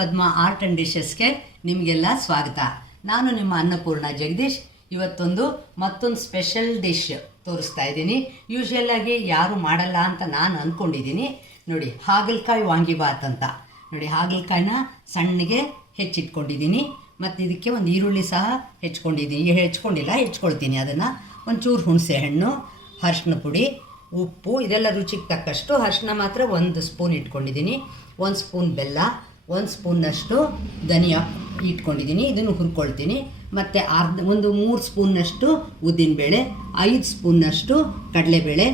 Padma art and ಡಿಶಸ್ಗೆ ನಿಮಗೆಲ್ಲ ಸ್ವಾಗತ. ನಾನು ನಿಮ್ಮ ಅನ್ನಪೂರ್ಣ ಜಗದೀಶ್. ಇವತ್ತೊಂದು ಮತ್ತೊಂದು ಸ್ಪೆಷಲ್ ಡಿಶ್ ತೋರಿಸ್ತಾ ಇದ್ದೀನಿ. ಆಗಿ ಯಾರು ಮಾಡಲ್ಲ ಅಂತ ನಾನು ಅಂದ್ಕೊಂಡಿದ್ದೀನಿ ನೋಡಿ, ಹಾಗಲಕಾಯಿ ವಾಂಗಿಬಾತ್ ಅಂತ. ನೋಡಿ, ಹಾಗಲಕಾಯಿನ ಸಣ್ಣಗೆ ಹೆಚ್ಚಿಟ್ಕೊಂಡಿದ್ದೀನಿ. ಮತ್ತು ಇದಕ್ಕೆ ಒಂದು ಈರುಳ್ಳಿ ಸಹ ಹೆಚ್ಕೊಂಡಿದ್ದೀನಿ ಹೆಚ್ಕೊಂಡಿಲ್ಲ ಹೆಚ್ಕೊಳ್ತೀನಿ ಅದನ್ನು. ಒಂಚೂರು ಹುಣಸೆ ಹಣ್ಣು, ಅರ್ಶಿನ ಪುಡಿ, ಉಪ್ಪು, ಇದೆಲ್ಲ ರುಚಿಗೆ ತಕ್ಕಷ್ಟು ಅರ್ಶಿನ ಮಾತ್ರ ಒಂದು ಸ್ಪೂನ್ ಇಟ್ಕೊಂಡಿದ್ದೀನಿ. ಒಂದು ಸ್ಪೂನ್ ಬೆಲ್ಲ ಒಂದು ಸ್ಪೂನ್ನಷ್ಟು ಧನಿಯಾ ಇಟ್ಕೊಂಡಿದ್ದೀನಿ, ಇದನ್ನು ಹುರ್ಕೊಳ್ತೀನಿ. ಮತ್ತು ಅರ್ಧ, ಒಂದು ಮೂರು ಸ್ಪೂನ್ನಷ್ಟು ಉದ್ದಿನಬೇಳೆ, ಐದು ಸ್ಪೂನ್ನಷ್ಟು ಕಡಲೆಬೇಳೆ.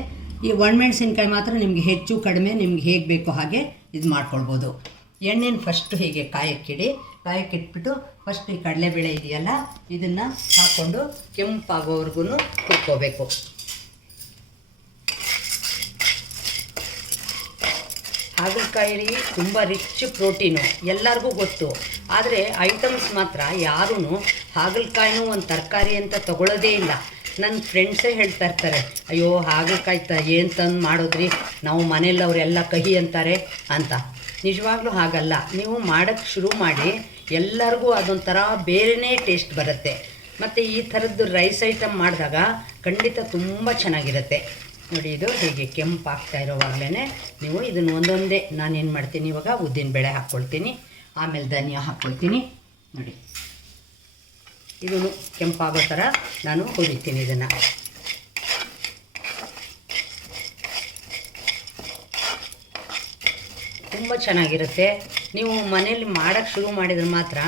ಈ ಒಣಮೆಣಸಿನ್ಕಾಯಿ ಮಾತ್ರ ನಿಮಗೆ ಹೆಚ್ಚು ಕಡಿಮೆ, ನಿಮ್ಗೆ ಹೇಗೆ ಬೇಕೋ ಹಾಗೆ ಇದು ಮಾಡ್ಕೊಳ್ಬೋದು. ಎಣ್ಣೆನ ಫಸ್ಟ್ ಹೀಗೆ ಕಾಯಕ್ಕಿಡಿ. ಕಾಯಕ್ಕಿಟ್ಬಿಟ್ಟು ಫಸ್ಟ್ ಈ ಕಡಲೆಬೇಳೆ ಇದೆಯಲ್ಲ, ಇದನ್ನು ಹಾಕ್ಕೊಂಡು ಕೆಂಪಾಗೋವರೆಗೂ ಹುರ್ಕೋಬೇಕು. ಹಾಗಲಕಾಯಿ ತುಂಬ ರಿಚ್ ಪ್ರೋಟೀನು ಎಲ್ಲರಿಗೂ ಗೊತ್ತು. ಆದರೆ ಐಟಮ್ಸ್ ಮಾತ್ರ ಯಾರೂ ಹಾಗಲಕಾಯಿನೂ ಒಂದು ತರಕಾರಿ ಅಂತ ತಗೊಳ್ಳೋದೇ ಇಲ್ಲ. ನನ್ನ ಫ್ರೆಂಡ್ಸೇ ಹೇಳ್ತಾ ಇರ್ತಾರೆ, ಅಯ್ಯೋ, ಹಾಗಲಕಾಯಿ ತ ಏನು ತಂದು ಮಾಡೋದ್ರಿ? ನಾವು ಮನೇಲಿ ಅವರೆಲ್ಲ ಕಹಿ ಅಂತಾರೆ ಅಂತ. ನಿಜವಾಗ್ಲೂ ಹಾಗಲ್ಲ. ನೀವು ಮಾಡೋಕ್ಕೆ ಶುರು ಮಾಡಿ, ಎಲ್ಲರಿಗೂ ಅದೊಂಥರ ಬೇರೆಯೇ ಟೇಸ್ಟ್ ಬರುತ್ತೆ. ಮತ್ತು ಈ ಥರದ್ದು ರೈಸ್ ಐಟಮ್ ಮಾಡಿದಾಗ ಖಂಡಿತ ತುಂಬ ಚೆನ್ನಾಗಿರುತ್ತೆ. ನೋಡಿ ಇದು ಹೀಗೆ ಕೆಂಪಾಗ್ತಾ ಇರೋವಾಗಲೇ ನೀವು ಇದನ್ನು ಒಂದೊಂದೇ, ನಾನೇನು ಮಾಡ್ತೀನಿ ಇವಾಗ? ಉದ್ದಿನ ಬೇಳೆ ಹಾಕ್ಕೊಳ್ತೀನಿ. ಆಮೇಲೆ ಧನಿಯಾ ಹಾಕ್ಕೊಳ್ತೀನಿ. ನೋಡಿ. ಇದನ್ನು ಕೆಂಪಾಗೋ ಥರ ನಾನು ಹುರಿತೀನಿ ಇದನ್ನು. ತುಂಬ ಚೆನ್ನಾಗಿರುತ್ತೆ. ನೀವು ಮನೇಲಿ ಮಾಡೋಕ್ಕೆ ಶುರು ಮಾಡಿದರೆ ಮಾತ್ರ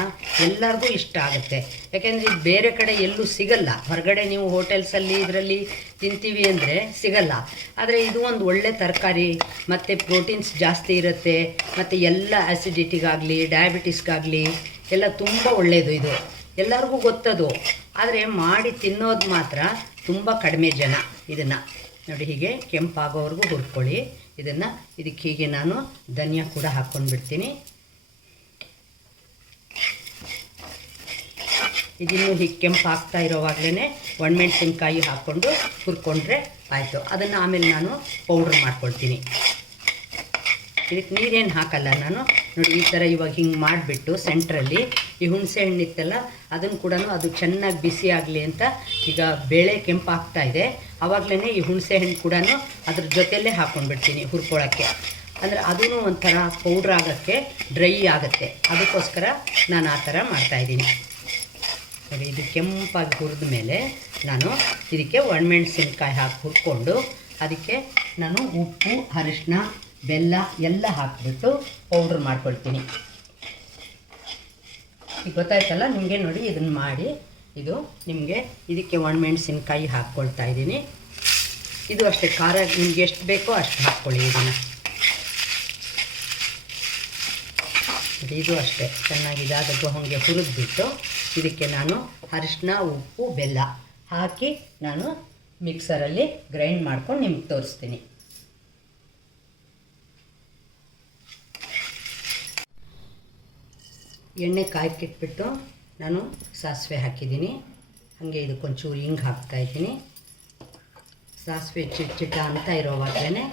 ಎಲ್ಲರಿಗೂ ಇಷ್ಟ ಆಗುತ್ತೆ. ಯಾಕೆಂದರೆ ಇದು ಬೇರೆ ಕಡೆ ಎಲ್ಲೂ ಸಿಗಲ್ಲ. ಹೊರಗಡೆ ನೀವು ಹೋಟೆಲ್ಸಲ್ಲಿ ಇದರಲ್ಲಿ ತಿಂತೀವಿ ಅಂದರೆ ಸಿಗಲ್ಲ. ಆದರೆ ಇದು ಒಂದು ಒಳ್ಳೆ ತರಕಾರಿ, ಮತ್ತು ಪ್ರೋಟೀನ್ಸ್ ಜಾಸ್ತಿ ಇರುತ್ತೆ, ಮತ್ತು ಎಲ್ಲ ಆ್ಯಸಿಡಿಟಿಗಾಗಲಿ ಡಯಾಬಿಟಿಸ್ಗಾಗಲಿ ಎಲ್ಲ ತುಂಬ ಒಳ್ಳೆಯದು ಇದು. ಎಲ್ಲರಿಗೂ ಗೊತ್ತದು. ಆದರೆ ಮಾಡಿ ತಿನ್ನೋದು ಮಾತ್ರ ತುಂಬ ಕಡಿಮೆ ಜನ ಇದನ್ನು. ನೋಡಿ ಹೀಗೆ ಕೆಂಪಾಗೋವರೆಗೂ ಹುರ್ಕೊಳ್ಳಿ. ಇದನ್ನು ಇದಕ್ಕೆ ಹೀಗೆ ನಾನು ಧನಿಯಾ ಕೂಡ ಹಾಕ್ಕೊಂಡು ಬಿಡ್ತೀನಿ ಇದಿನ್ನು ಹೀಗೆ ಕೆಂಪು ಆಗ್ತಾ ಇರೋವಾಗಲೇ ಒಣಮೆಣ್ಸಿನ್ಕಾಯಿ ಹಾಕ್ಕೊಂಡು ಹುರ್ಕೊಂಡ್ರೆ ಆಯಿತು. ಅದನ್ನು ಆಮೇಲೆ ನಾನು ಪೌಡ್ರ್ ಮಾಡ್ಕೊಳ್ತೀನಿ. ಇದಕ್ಕೆ ನೀರೇನು ಹಾಕಲ್ಲ ನಾನು. ನೋಡಿ ಈ ಥರ ಇವಾಗ ಹಿಂಗೆ ಮಾಡಿಬಿಟ್ಟು ಸೆಂಟ್ರಲ್ಲಿ ಈ ಹುಣಸೆ ಹಣ್ಣಿತ್ತಲ್ಲ ಅದನ್ನು ಕೂಡ ಅದು ಚೆನ್ನಾಗಿ ಬಿಸಿ ಆಗಲಿ ಅಂತ ಈಗ ಬೇಳೆ ಕೆಂಪಾಗ್ತಾ ಇದೆ. ಆವಾಗಲೇ ಈ ಹುಣಸೆ ಹಣ್ಣು ಕೂಡ ಅದ್ರ ಜೊತೆಯಲ್ಲೇ ಹಾಕ್ಕೊಂಡ್ಬಿಡ್ತೀನಿ ಹುರ್ಕೊಳ್ಳೋಕ್ಕೆ ಅಂದರೆ ಅದೂ ಒಂಥರ ಪೌಡ್ರ್ ಆಗೋಕ್ಕೆ, ಡ್ರೈ ಆಗುತ್ತೆ. ಅದಕ್ಕೋಸ್ಕರ ನಾನು ಆ ಥರ ಮಾಡ್ತಾಯಿದ್ದೀನಿ ಸರಿ, ಇದು ಕೆಂಪಾಗಿ ಹುರಿದ ಮೇಲೆ ನಾನು ಇದಕ್ಕೆ ಒಣಮೆಣ್ಸಿನ್ಕಾಯಿ ಹಾಕಿ ಹುರ್ಕೊಂಡು ಅದಕ್ಕೆ ನಾನು ಉಪ್ಪು ಅರಿಶಿನ ಬೆಲ್ಲ ಎಲ್ಲ ಹಾಕಿಬಿಟ್ಟು ಪೌಡ್ರ್ ಮಾಡ್ಕೊಳ್ತೀನಿ. ಈಗ ಗೊತ್ತಾಯ್ತಲ್ಲ, ನಿಮಗೆ ನೋಡಿ ಇದನ್ನು ಮಾಡಿ. ಇದು ನಿಮಗೆ ಇದಕ್ಕೆ ಒಣಮೆಣ್ಸಿನ್ಕಾಯಿ ಹಾಕ್ಕೊಳ್ತಾ ಇದ್ದೀನಿ. ಇದು ಅಷ್ಟೇ, ಖಾರ, ನಿಮ್ಗೆ ಎಷ್ಟು ಬೇಕೋ ಅಷ್ಟು ಹಾಕ್ಕೊಳ್ಳಿ ಇದನ್ನು. ಇದು ಅಷ್ಟೇ, ಚೆನ್ನಾಗಿ ಇದಾದದ್ದು ಹಾಗೆ ಹುರಿದ್ಬಿಟ್ಟು ಇದಕ್ಕೆ ನಾನು ಅರಿಶಿನ, ಉಪ್ಪು, ಬೆಲ್ಲ ಹಾಕಿ ನಾನು ಮಿಕ್ಸರಲ್ಲಿ ಗ್ರೈಂಡ್ ಮಾಡ್ಕೊಂಡು ನಿಮ್ಗೆ ತೋರಿಸ್ತೀನಿ. ಎಣ್ಣೆ ಕಾಯಕ್ಕಿಟ್ಬಿಟ್ಟು ನಾನು ಸಾಸಿವೆ ಹಾಕಿದ್ದೀನಿ. ಹಾಗೆ ಇದಕ್ಕೊಂಚೂರು ಹಿಂಗೆ ಹಾಕ್ತಾಯಿದ್ದೀನಿ ಸಾಸಿವೆ ಚಿಟ್ ಚಿಟ ಅಂತ ಇರೋವಾಗಲೇ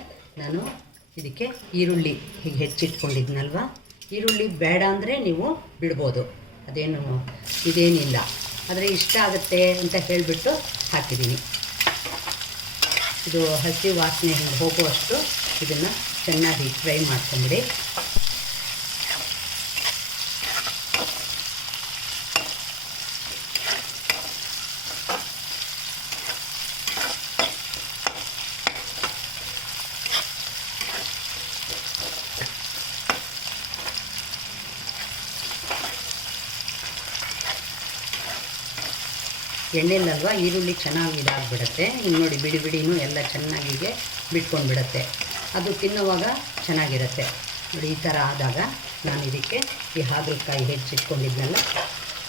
ನಾನು ಇದಕ್ಕೆ ಈರುಳ್ಳಿ ಹೀಗೆ ಹೆಚ್ಚಿಟ್ಕೊಂಡಿದ್ನಲ್ವ? ಈರುಳ್ಳಿ ಬೇಡ ಅಂದರೆ ನೀವು ಬಿಡ್ಬೋದು. ಅದೇನು ಇದೇನಿಲ್ಲ. ಆದರೆ ಇಷ್ಟ ಆಗುತ್ತೆ ಅಂತ ಹೇಳಿಬಿಟ್ಟು ಹಾಕಿದ್ದೀನಿ. ಇದು ಹಸಿ ವಾಸನೆ ಹಿಂಗೆ ಹೋಗುವಷ್ಟು ಇದನ್ನು ಚೆನ್ನಾಗಿ ಫ್ರೈ ಮಾಡ್ಕೊಂಬಿಡಿ. ಎಣ್ಣೆಲಲ್ವ ಈರುಳ್ಳಿ ಚೆನ್ನಾಗಿ ಇದಾಗ್ಬಿಡುತ್ತೆ. ಇನ್ನು ನೋಡಿ ಬಿಡಿ ಬಿಡಿನೂ ಎಲ್ಲ ಚೆನ್ನಾಗಿಗೆ ಬಿಟ್ಕೊಂಡು ಬಿಡುತ್ತೆ ಅದು ತಿನ್ನುವಾಗ ಚೆನ್ನಾಗಿರುತ್ತೆ. ನೋಡಿ ಈ ಥರ ಆದಾಗ ನಾನು ಇದಕ್ಕೆ ಈ ಹಾಗಲಕಾಯಿ ಹೆಚ್ಚಿಟ್ಕೊಂಡಿದ್ನಲ್ಲ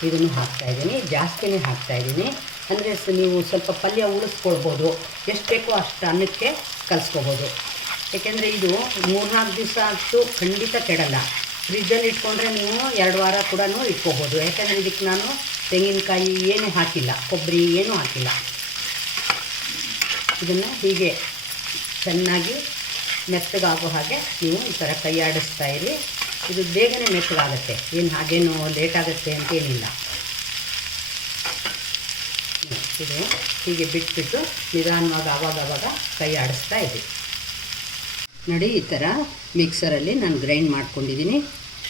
ಇದನ್ನು ಹಾಕ್ತಾಯಿದ್ದೀನಿ ಜಾಸ್ತಿನೇ ಹಾಕ್ತಾಯಿದ್ದೀನಿ ಅಂದರೆ ನೀವು ಸ್ವಲ್ಪ ಪಲ್ಯ ಉಳಿಸ್ಕೊಳ್ಬೋದು. ಎಷ್ಟು ಬೇಕೋ ಅಷ್ಟು ಅನ್ನಕ್ಕೆ ಕಲಿಸ್ಕೋಬೋದು. ಏಕೆಂದರೆ ಇದು ಮೂರ್ನಾಲ್ಕು ದಿವಸ ಅಷ್ಟು ಖಂಡಿತ ಕೆಡಲ್ಲ. ಫ್ರಿಜ್ಜಲ್ಲಿ ಇಟ್ಕೊಂಡ್ರೆ ನೀವು ಎರಡು ವಾರ ಕೂಡ ಇಟ್ಕೋಬೋದು. ಯಾಕೆಂದರೆ ಇದಕ್ಕೆ ನಾನು ತೆಂಗಿನಕಾಯಿ ಏನೂ ಹಾಕಿಲ್ಲ, ಕೊಬ್ಬರಿ ಏನೂ ಹಾಕಿಲ್ಲ. ಇದನ್ನು ಹೀಗೆ ಚೆನ್ನಾಗಿ ಮೆತ್ತಗಾಗೋ ಹಾಗೆ ನೀವು ಈ ಥರ ಕೈ ಆಡಿಸ್ತಾ ಇರಿ. ಇದು ಬೇಗನೆ ಮೆತ್ತಗಾಗುತ್ತೆ. ಏನು ಹಾಗೇನು ಲೇಟ್ ಆಗುತ್ತೆ ಅಂತ ಏನಿಲ್ಲ. ಇದು ಹೀಗೆ ಬಿಟ್ಬಿಟ್ಟು ನಿಧಾನವಾಗಿ ಆವಾಗ ಆವಾಗ ಕೈ ಆಡಿಸ್ತಾ ಇದೆ ನೋಡಿ ಈ ಥರ ಮಿಕ್ಸರಲ್ಲಿ ನಾನು ಗ್ರೈಂಡ್ ಮಾಡ್ಕೊಂಡಿದ್ದೀನಿ.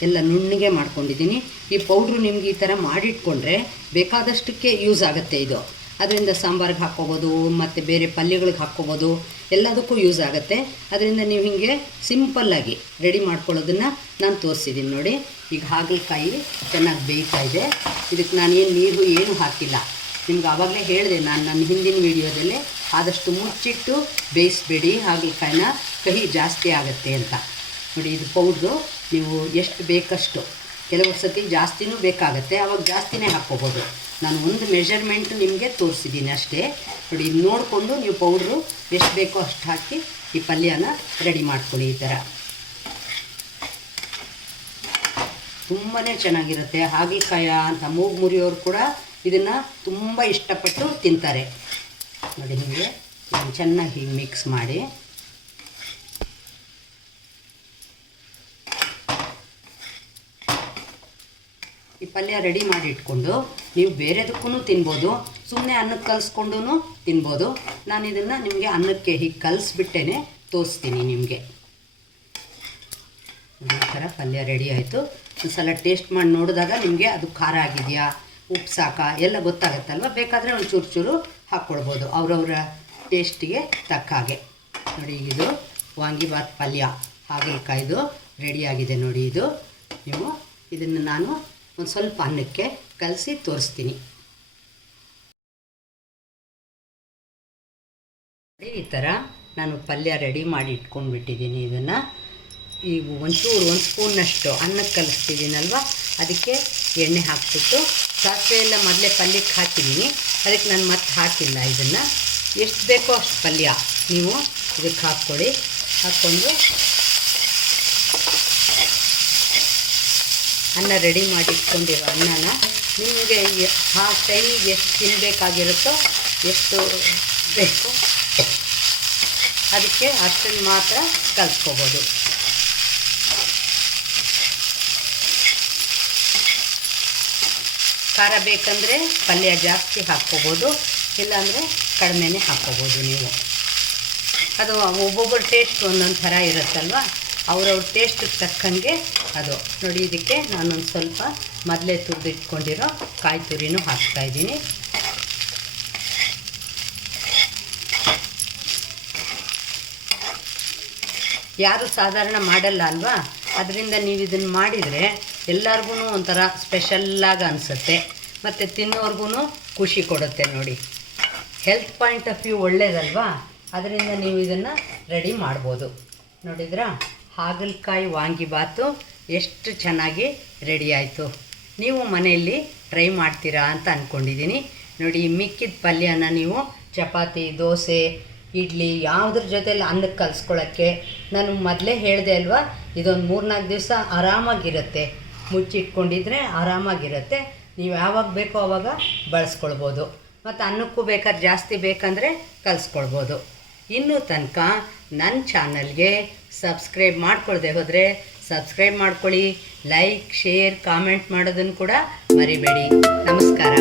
ಎಲ್ಲ ನುಣ್ಣಗೆ ಮಾಡ್ಕೊಂಡಿದ್ದೀನಿ. ಈ ಪೌಡ್ರು ನಿಮ್ಗೆ ಈ ಥರ ಮಾಡಿಟ್ಕೊಂಡ್ರೆ ಬೇಕಾದಷ್ಟಕ್ಕೆ ಯೂಸ್ ಆಗುತ್ತೆ ಇದು. ಅದರಿಂದ ಸಾಂಬಾರಿಗೆ ಹಾಕ್ಕೋಬೋದು, ಮತ್ತು ಬೇರೆ ಪಲ್ಯಗಳಿಗೆ ಹಾಕ್ಕೋಬೋದು, ಎಲ್ಲದಕ್ಕೂ ಯೂಸ್ ಆಗುತ್ತೆ. ಅದರಿಂದ ನೀವು ಹೀಗೆ ಸಿಂಪಲ್ಲಾಗಿ ರೆಡಿ ಮಾಡ್ಕೊಳ್ಳೋದನ್ನು ನಾನು ತೋರಿಸಿದ್ದೀನಿ ನೋಡಿ. ಈಗ ಹಾಗಲಕಾಯಿ ಚೆನ್ನಾಗಿ ಬೇಯ್ತಾ ಇದೆ. ಇದಕ್ಕೆ ನಾನು ಏನು ನೀರು ಏನು ಹಾಕಿಲ್ಲ. ನಿಮ್ಗೆ ಆವಾಗಲೇ ಹೇಳಿದೆ ನಾನು ನನ್ನ ಹಿಂದಿನ ವೀಡಿಯೋದಲ್ಲೇ ಆದಷ್ಟು ಮುಚ್ಚಿಟ್ಟು ಬೇಯಿಸ್ಬೇಡಿ, ಹಾಗಲಕಾಯಿನ ಕಹಿ ಜಾಸ್ತಿ ಆಗುತ್ತೆ ಅಂತ. ನೋಡಿ, ಇದು ಪೌಡ್ರು, ನೀವು ಎಷ್ಟು ಬೇಕಷ್ಟು. ಕೆಲವು ಸತಿ ಜಾಸ್ತಿನೂ ಬೇಕಾಗುತ್ತೆ ಆವಾಗ ಜಾಸ್ತಿನೇ ಹಾಕ್ಕೋಬೋದು. ನಾನು ಒಂದು ಮೆಷರ್ಮೆಂಟ್ ನಿಮಗೆ ತೋರಿಸಿದ್ದೀನಿ ಅಷ್ಟೇ. ನೋಡಿ, ಇದು ನೋಡಿಕೊಂಡು ನೀವು ಪೌಡ್ರು ಎಷ್ಟು ಬೇಕೋ ಅಷ್ಟು ಹಾಕಿ ಈ ಪಲ್ಯನ ರೆಡಿ ಮಾಡ್ಕೊಳ್ಳಿ ಈ ಥರ. ತುಂಬಾ ಚೆನ್ನಾಗಿರುತ್ತೆ. ಹಾಗಲಕಾಯ ಅಂತ ಮೂಗು ಮುರಿಯೋರು ಕೂಡ ಇದನ್ನು ತುಂಬ ಇಷ್ಟಪಟ್ಟು ತಿಂತಾರೆ. ನೋಡಿ ನಿಮಗೆ ಚೆನ್ನಾಗಿ ಮಿಕ್ಸ್ ಮಾಡಿ. ಈ ಪಲ್ಯ ರೆಡಿ ಮಾಡಿ ಇಟ್ಕೊಂಡು ನೀವು ಬೇರೆದಕ್ಕೂ ತಿನ್ಬೋದು. ಸುಮ್ಮನೆ ಅನ್ನಕ್ಕೆ ಕಲಿಸ್ಕೊಂಡು ತಿನ್ಬೋದು. ನಾನು ಇದನ್ನು ನಿಮಗೆ ಅನ್ನಕ್ಕೆ ಹೀಗೆ ಕಲಿಸ್ಬಿಟ್ಟೇ ತೋರಿಸ್ತೀನಿ ನಿಮಗೆ. ಈ ಥರ ಪಲ್ಯ ರೆಡಿ ಆಯಿತು. ಸಲ ಟೇಸ್ಟ್ ಮಾಡಿ ನೋಡಿದಾಗ ನಿಮಗೆ ಅದು ಖಾರ ಆಗಿದೆಯಾ, ಉಪ್ಪು ಸಾಕ, ಎಲ್ಲ ಗೊತ್ತಾಗುತ್ತಲ್ವ? ಬೇಕಾದರೆ ಒಂದು ಚೂರು ಚೂರು ಹಾಕ್ಕೊಳ್ಬೋದು ಅವರವರ ಟೇಸ್ಟಿಗೆ ತಕ್ಕ ಹಾಗೆ. ನೋಡಿ ಇದು ವಾಂಗಿಬಾತ್ ಪಲ್ಯ. ಹಾಗಲಕಾಯ್ದು ರೆಡಿಯಾಗಿದೆ ನೋಡಿ ಇದು. ನೀವು ಇದನ್ನು ನಾನು ಒಂದು ಸ್ವಲ್ಪ ಅನ್ನಕ್ಕೆ ಕಲಸಿ ತೋರಿಸ್ತೀನಿ. ಈ ಥರ ನಾನು ಪಲ್ಯ ರೆಡಿ ಮಾಡಿ ಇಟ್ಕೊಂಡ್ಬಿಟ್ಟಿದ್ದೀನಿ ಇದನ್ನು. ಈಗ ಒಂಚೂರು, ಒಂದು ಸ್ಪೂನ್ನಷ್ಟು ಅನ್ನಕ್ಕೆ ಕಲಿಸ್ತಿದ್ದೀನಲ್ವ? ಅದಕ್ಕೆ ಎಣ್ಣೆ ಹಾಕ್ಬಿಟ್ಟು ಸಾಸಿವೆ ಎಲ್ಲ ಮೊದಲೇ ಪಲ್ಯಕ್ಕೆ ಹಾಕಿದ್ದೀನಿ. ಅದಕ್ಕೆ ನಾನು ಮತ್ತೆ ಹಾಕಿಲ್ಲ ಇದನ್ನು. ಎಷ್ಟು ಬೇಕೋ ಅಷ್ಟು ಪಲ್ಯ ನೀವು ಇದಕ್ಕೆ ಹಾಕ್ಕೊಳ್ಳಿ. ಹಾಕ್ಕೊಂಡು ಅನ್ನ ರೆಡಿ ಮಾಡಿ ಇಟ್ಕೊಂಡಿರೋ ಅನ್ನನ ನಿಮಗೆ ಆ ಟೈಮಿಗೆ ಎಷ್ಟು ತಿನ್ನಬೇಕಾಗಿರುತ್ತೋ ಎಷ್ಟು ಬೇಕು ಅದಕ್ಕೆ ಅಷ್ಟನ್ನು ಮಾತ್ರ ಕಲಿಸ್ಕೋಬೋದು ಖಾರ ಬೇಕಂದರೆ ಪಲ್ಯ ಜಾಸ್ತಿ ಹಾಕ್ಕೋಬೋದು, ಇಲ್ಲಾಂದರೆ ಕಡಿಮೆನೇ ಹಾಕ್ಕೋಬೋದು ನೀವು. ಅದು ಒಬ್ಬೊಬ್ಬರ ಟೇಸ್ಟ್ ಒಂದೊಂದು ಥರ ಇರುತ್ತಲ್ವ? ಅವ್ರವ್ರ ಟೇಸ್ಟಿಗೆ ತಕ್ಕಂಗೆ ಅದು ನೋಡಿ ಇದಕ್ಕೆ ನಾನೊಂದು ಸ್ವಲ್ಪ ಮೊದಲೇ ತುರಿದಿಟ್ಕೊಂಡಿರೋ ಕಾಯಿ ತುರಿನೂ ಹಾಕ್ತಾಯಿದ್ದೀನಿ ಯಾರು ಸಾಧಾರಣ ಮಾಡಲ್ಲ ಅಲ್ವಾ? ಅದರಿಂದ ನೀವು ಇದನ್ನು ಮಾಡಿದರೆ ಎಲ್ಲರಿಗೂ ಒಂಥರ ಸ್ಪೆಷಲ್ಲಾಗಿ ಅನಿಸುತ್ತೆ. ಮತ್ತು ತಿನ್ನೋರ್ಗು ಖುಷಿ ಕೊಡುತ್ತೆ ನೋಡಿ. ಹೆಲ್ತ್ ಪಾಯಿಂಟ್ ಆಫ್ ವ್ಯೂ ಒಳ್ಳೇದಲ್ವಾ? ಅದರಿಂದ ನೀವು ಇದನ್ನು ರೆಡಿ ಮಾಡ್ಬೋದು. ನೋಡಿದ್ರಾ? ಹಾಗಲಕಾಯಿ ವಾಂಗಿಬಾತು ಎಷ್ಟು ಚೆನ್ನಾಗಿ ರೆಡಿ ಆಯಿತು. ನೀವು ಮನೆಯಲ್ಲಿ ಟ್ರೈ ಮಾಡ್ತೀರಾ ಅಂತ ಅಂದ್ಕೊಂಡಿದ್ದೀನಿ ನೋಡಿ, ಮಿಕ್ಕಿದ ಪಲ್ಯನ ನೀವು ಚಪಾತಿ, ದೋಸೆ, ಇಡ್ಲಿ ಯಾವುದ್ರ ಜೊತೆಲಿ ಅನ್ನಕ್ಕೆ ಕಲಿಸ್ಕೊಳ್ಳೋಕ್ಕೆ ನಾನು ಮೊದಲೇ ಹೇಳಿದೆ ಅಲ್ವಾ, ಇದೊಂದು ಮೂರ್ನಾಲ್ಕು ದಿವಸ ಆರಾಮಾಗಿರುತ್ತೆ. ಮುಚ್ಚಿಟ್ಕೊಂಡಿದ್ರೆ ಆರಾಮಾಗಿರುತ್ತೆ. ನೀವು ಯಾವಾಗ ಬೇಕೋ ಆವಾಗ ಬಳಸ್ಕೊಳ್ಬೋದು. ಮತ್ತು ಅನ್ನಕ್ಕೂ ಬೇಕಾದ್ರೆ ಜಾಸ್ತಿ ಬೇಕಂದರೆ ಕಲಿಸ್ಕೊಳ್ಬೋದು. ಇನ್ನೂ ತನಕ ನನ್ನ ಚಾನಲ್ಗೆ ಸಬ್ಸ್ಕ್ರೈಬ್ ಮಾಡ್ಕೊಳ್ದೆ ಹೋದರೆ ಸಬ್ಸ್ಕ್ರೈಬ್ ಮಾಡ್ಕೊಳ್ಳಿ ಲೈಕ್ ಶೇರ್ ಕಾಮೆಂಟ್ ಮಾಡೋದನ್ನು ಕೂಡ ಮರಿಬೇಡಿ. ನಮಸ್ಕಾರ.